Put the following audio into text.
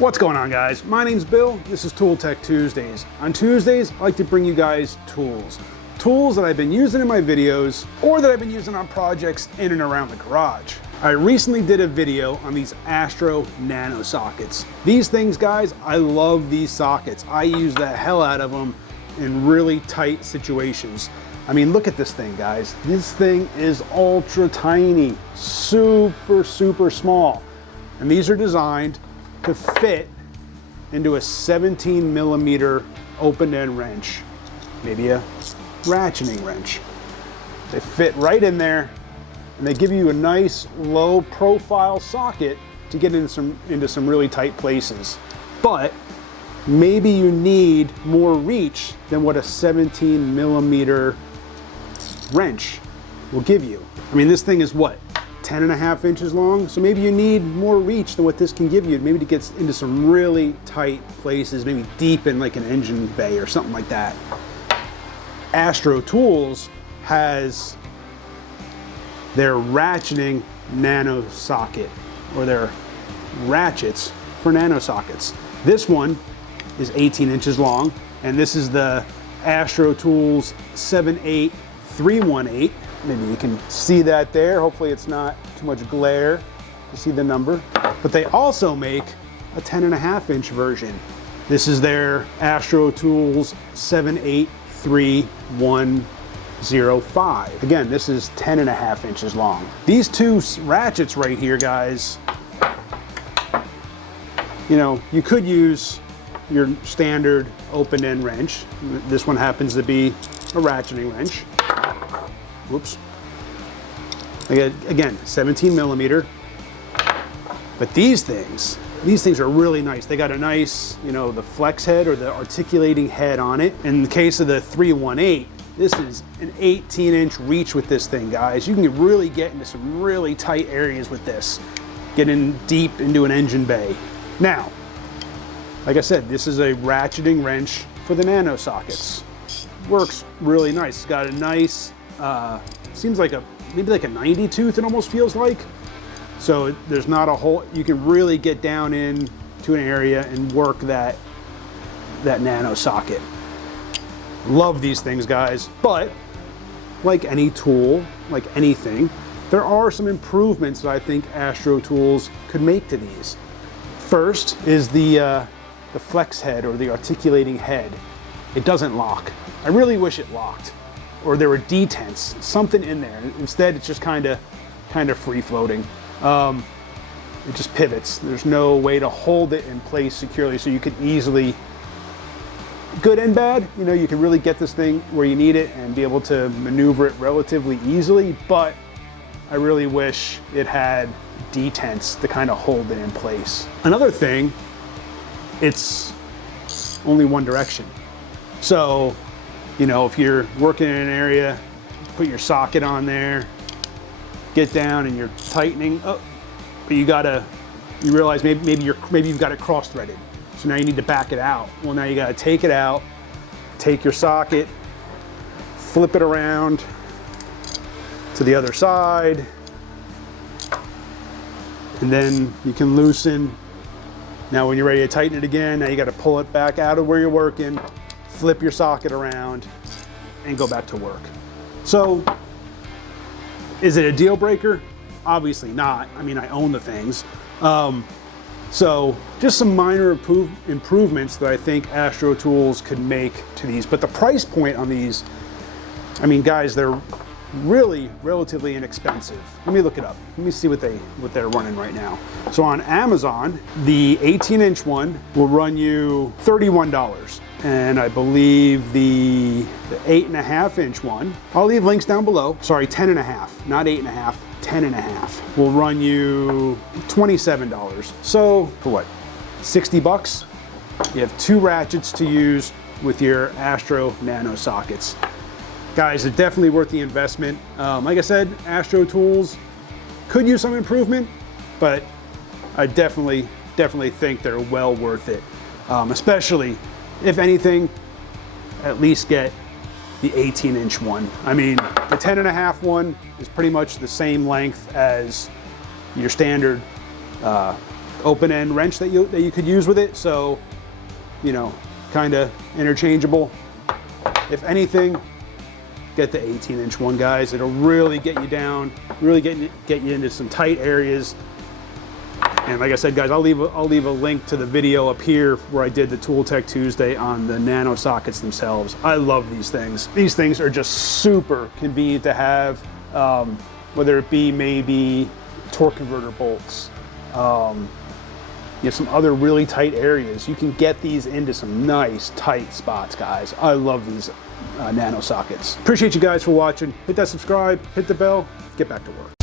What's going on, guys? My name's Bill. This is Tool Tech Tuesdays. On Tuesdays, I like to bring you guys tools. Tools that I've been using in my videos or that I've been using on projects in and around the garage. I recently did a video on these Astro Nano Sockets. These things, guys, I love these sockets. I use the hell out of them in really tight situations. I mean, look at this thing, guys. This thing is ultra tiny, super, super small. And these are designed to fit into a 17 millimeter open end wrench, maybe a ratcheting wrench. They fit right in there and they give you a nice low profile socket to get into some really tight places. But maybe you need more reach than what a 17 millimeter wrench will give you. I mean, this thing is what? 10.5 inches long, so maybe you need more reach than what this can give you, maybe to get into some really tight places, maybe deep in like an engine bay or something like that. Astro Tools has their ratcheting nano socket, or their ratchets for nano sockets. This one is 18 inches long, and this is the Astro Tools 78318. Maybe you can see that there. Hopefully it's not too much glare to see the number. But they also make a 10.5 inch version. This is their Astro Tools 78315. Again, this is 10.5 inches long. These two ratchets right here, guys, you know, you could use your standard open end wrench. This one happens to be a ratcheting wrench. Whoops. Again, 17 millimeter. But these things are really nice. They got a nice, you know, the flex head or the articulating head on it. In the case of the 318, this is an 18-inch reach with this thing, guys. You can really get into some really tight areas with this. Get in deep into an engine bay. Now, like I said, this is a ratcheting wrench for the nano sockets. Works really nice. It's got a nice, seems like maybe like a 90 tooth, it almost feels like. So there's not a hole, you can really get down into an area and work that nano socket. Love these things, guys. But like any tool, like anything, there are some improvements that I think Astro Tools could make to these. First is the flex head, or the articulating head. It doesn't lock. I really wish it locked, or there were detents, something in there. Instead, it's just kind of free floating. It just pivots. There's no way to hold it in place securely, so you could easily, good and bad, you know, you can really get this thing where you need it and be able to maneuver it relatively easily, but I really wish it had detents to kind of hold it in place. Another thing, it's only one direction. So, you know, if you're working in an area, put your socket on there, get down and you're tightening, but you realize maybe you've got it cross-threaded. So now you need to back it out. Well, now you gotta take it out, take your socket, flip it around to the other side, and then you can loosen. Now when you're ready to tighten it again, now you gotta pull it back out of where you're working, flip your socket around, and go back to work. So, is it a deal breaker? Obviously not. I mean, I own the things. So, just some minor improvements that I think Astro Tools could make to these. But the price point on these, I mean, guys, they're really relatively inexpensive. Let me look it up. Let me see what they're running right now. So on Amazon, the 18-inch one will run you $31. And I believe the 8.5 inch one, I'll leave links down below. Sorry, 10.5, not 8.5, 10.5 will run you $27. So for what, 60 bucks? You have two ratchets to use with your Astro Nano Sockets. Guys, it's definitely worth the investment. Like I said, Astro Tools could use some improvement, but I definitely think they're well worth it. Especially, if anything, at least get the 18-inch one. I mean, the 10.5 one is pretty much the same length as your standard open end wrench that you could use with it. So, you know, kind of interchangeable. If anything, get the 18-inch one, guys. It'll really get you down, really get you into some tight areas. And like I said, guys, I'll leave a link to the video up here where I did the Tool Tech Tuesday on the nano sockets themselves. I love these things. These things are just super convenient to have, whether it be maybe torque converter bolts, you have some other really tight areas. You can get these into some nice tight spots, guys. I love these nano sockets. Appreciate you guys for watching. Hit that subscribe, hit the bell, get back to work.